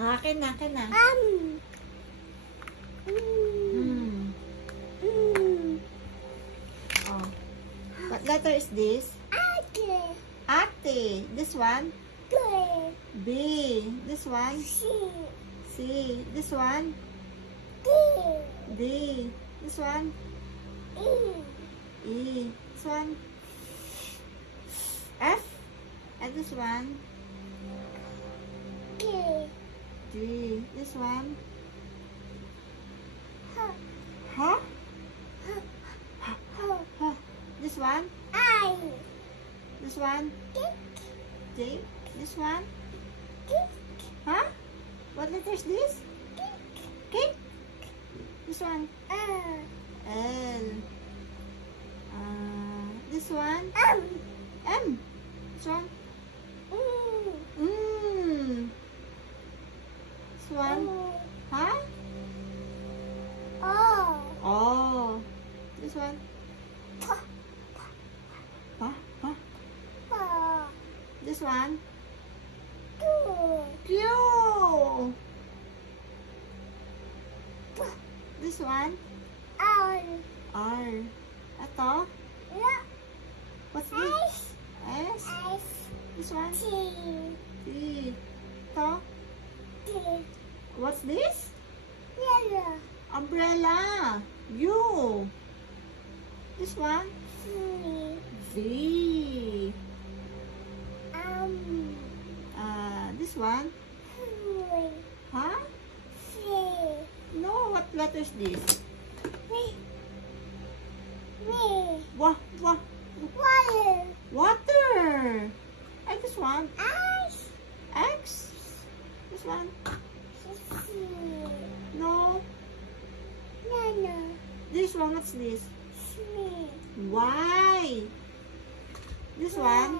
Akin na, akin na. Oh. What letter is this? Ate. This one? B. This one? C. This one? D. This one? E. This one? F. And this one? G. This one? Huh? This one? This one? J. This one? Huh? What letter is this? K. This one? L. This one? M. This one? This one? Huh? Oh. This one? Huh? This one? Q. This one? R. Ito? What's this? S. This one? T. Ito? What's this? Umbrella. U. This one? V. This one? Huh? No, what letter is this? Water. And this one? X. This one? No. This one, what's this? Y. This one?